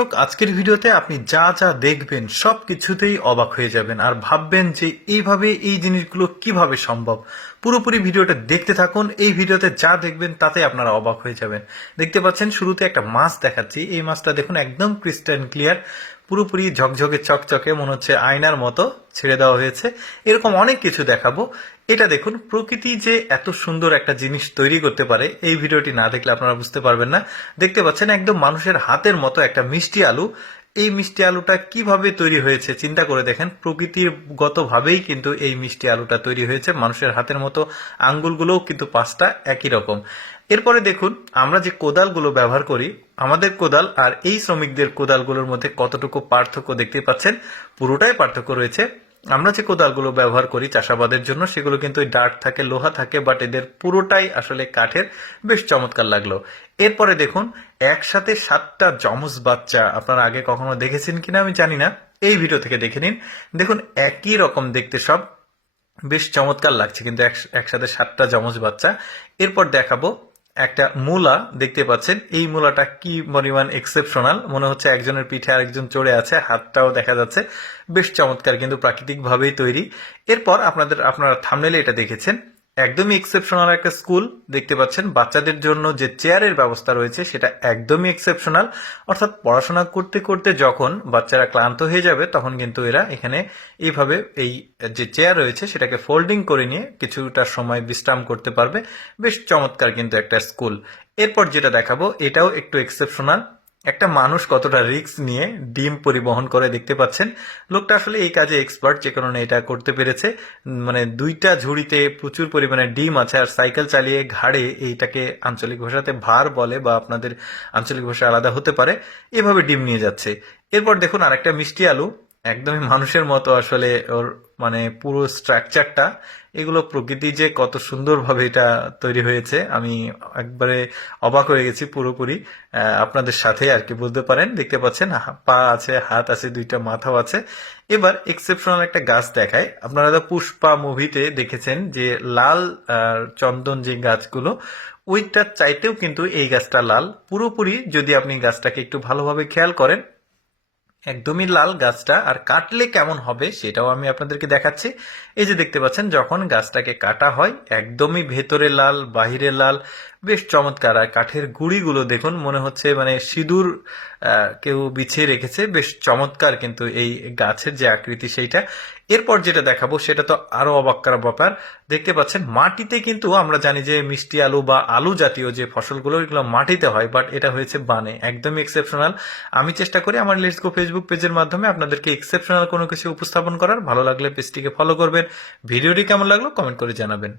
দর্শক, আজকের ভিডিওতে আপনি যা যা দেখবেন সব কিছুতেই অবাক হয়ে যাবেন আর ভাববেন যে এইভাবে এই জিনিসগুলো কিভাবে সম্ভব। পুরোপুরি ভিডিওটা দেখতে থাকুন। এই ভিডিওতে যা দেখবেন তাতে আপনারা অবাক হয়ে যাবেন। দেখতে পাচ্ছেন শুরুতে একটা মাছ দেখাচ্ছি। এই মাছটা দেখুন একদম ক্রিস্টাল ক্লিয়ার, পুরোপুরি ঝকঝকে চকচকে, মনে হচ্ছে আয়নার মতো ছেড়ে দেওয়া হয়েছে। এরকম অনেক কিছু দেখাবো। এটা দেখুন, প্রকৃতি যে এত সুন্দর একটা জিনিস তৈরি করতে পারে এই ভিডিওটি না দেখলে আপনারা বুঝতে পারবেন না। দেখতে পাচ্ছেন একদম মানুষের হাতের মতো একটা মিষ্টি আলু। এই মিষ্টি আলুটা কিভাবে তৈরি হয়েছে চিন্তা করে দেখেন। প্রকৃতির গতভাবেই কিন্তু এই মিষ্টি আলুটা তৈরি হয়েছে। মানুষের হাতের মতো আঙ্গুলগুলোও কিন্তু পাঁচটা একই রকম। এরপরে দেখুন, আমরা যে কোদালগুলো ব্যবহার করি, আমাদের কোদাল আর এই শ্রমিকদের কোদালগুলোর মধ্যে কতটুকু পার্থক্য দেখতে পাচ্ছেন। পুরোটাই পার্থক্য রয়েছে। আমরা যে কোদালগুলো ব্যবহার করি চাষাবাদের জন্য সেগুলো কিন্তু ওই ডার্ট থাকে, লোহা থাকে, বাট এদের পুরোটাই আসলে কাঠের। বেশ চমৎকার লাগলো। এরপরে দেখুন, একসাথে 7টা যমজ বাচ্চা আপনারা আগে কখনো দেখেছেন কিনা আমি জানি না, এই ভিডিও থেকে দেখে নিন। দেখুন একই রকম দেখতে সব, বেশ চমৎকার লাগছে কিন্তু একসাথে 7টা যমজ বাচ্চা। এরপর দেখাবো একটা মূলা, দেখতে পাচ্ছেন এই মূলাটা কি পরিমাণ এক্সেপশনাল, মনে হচ্ছে একজনের পিঠে আরেকজন চড়ে আছে, হাতটাও দেখা যাচ্ছে। বেশ চমৎকার, কিন্তু প্রাকৃতিক ভাবেই তৈরি। এরপর আপনারা থাম্বনেলে এটা দেখেছেন, একদমই এক্সেপশনাল একটা স্কুল দেখতে পাচ্ছেন। বাচ্চাদের জন্য যে চেয়ারের ব্যবস্থা রয়েছে সেটা একদমই এক্সেপশনাল। অর্থাৎ পড়াশোনা করতে করতে যখন বাচ্চারা ক্লান্ত হয়ে যাবে তখন কিন্তু এরা এখানে এইভাবে এই যে চেয়ার রয়েছে সেটাকে ফোল্ডিং করে নিয়ে কিছুটা সময় বিশ্রাম করতে পারবে। বেশ চমৎকার কিন্তু একটা স্কুল। এরপর যেটা দেখাবো এটাও একটু এক্সেপশনাল। একটা মানুষ কতটা রিস্ক নিয়ে ডিম পরিবহন করে দেখতে পাচ্ছেন। লোকটা আসলে এই কাজে এক্সপার্ট, যে কারণে এটা করতে পেরেছে। মানে 2টা ঝুড়িতে প্রচুর পরিমাণে ডিম আছে আর সাইকেল চালিয়ে ঘাড়ে, এইটাকে আঞ্চলিক ভাষাতে ভার বলে বা আপনাদের আঞ্চলিক ভাষা আলাদা হতে পারে, এভাবে ডিম নিয়ে যাচ্ছে। এরপর দেখুন আরেকটা মিষ্টি আলু, একদমই মানুষের মতো আসলে ওর মানে পুরো স্ট্রাকচারটা। এগুলো প্রকৃতি যে কত সুন্দরভাবে এটা তৈরি হয়েছে, আমি একবারে অবাক হয়ে গেছি পুরোপুরি। আপনাদের সাথে আর কি বলতে পারেন। দেখতে পাচ্ছেন পা আছে, হাত আছে, 2টা মাথাও আছে। এবার এক্সেপশনাল একটা গাছ দেখায়। আপনারা তো পুষ্পা মুভিতে দেখেছেন যে লাল চন্দন যে গাছগুলো, ওইটার চাইতেও কিন্তু এই গাছটা লাল পুরোপুরি। যদি আপনি গাছটাকে একটু ভালোভাবে খেয়াল করেন, একদমই লাল গাছটা। আর কাটলে কেমন হবে সেটাও আমি আপনাদেরকে দেখাচ্ছি। এই যে দেখতে পাচ্ছেন যখন গাছটাকে কাটা হয় একদমই ভেতরে লাল, বাহিরে লাল, বেশ চমৎকার। আর কাঠের গুঁড়িগুলো দেখুন, মনে হচ্ছে মানে সিঁদুর কেউ বিছিয়ে রেখেছে। বেশ চমৎকার কিন্তু এই গাছের যে আকৃতি সেইটা। এরপর যেটা দেখাবো সেটা তো আরো অবাক করা ব্যাপার। দেখতে পাচ্ছেন মাটিতে, কিন্তু আমরা জানি যে মিষ্টি আলু বা আলু জাতীয় যে ফসলগুলো এগুলো মাটিতে হয়, বাট এটা হয়েছে বানে, একদমই এক্সেপশনাল। আমি চেষ্টা করি আমার লেটস গো ফেসবুক পেজের মাধ্যমে আপনাদেরকে এক্সেপশনাল কোনো কিছু উপস্থাপন করার। ভালো লাগলে পেজটিকে ফলো করবেন। ভিডিওটি কেমন লাগলো কমেন্ট করে জানাবেন।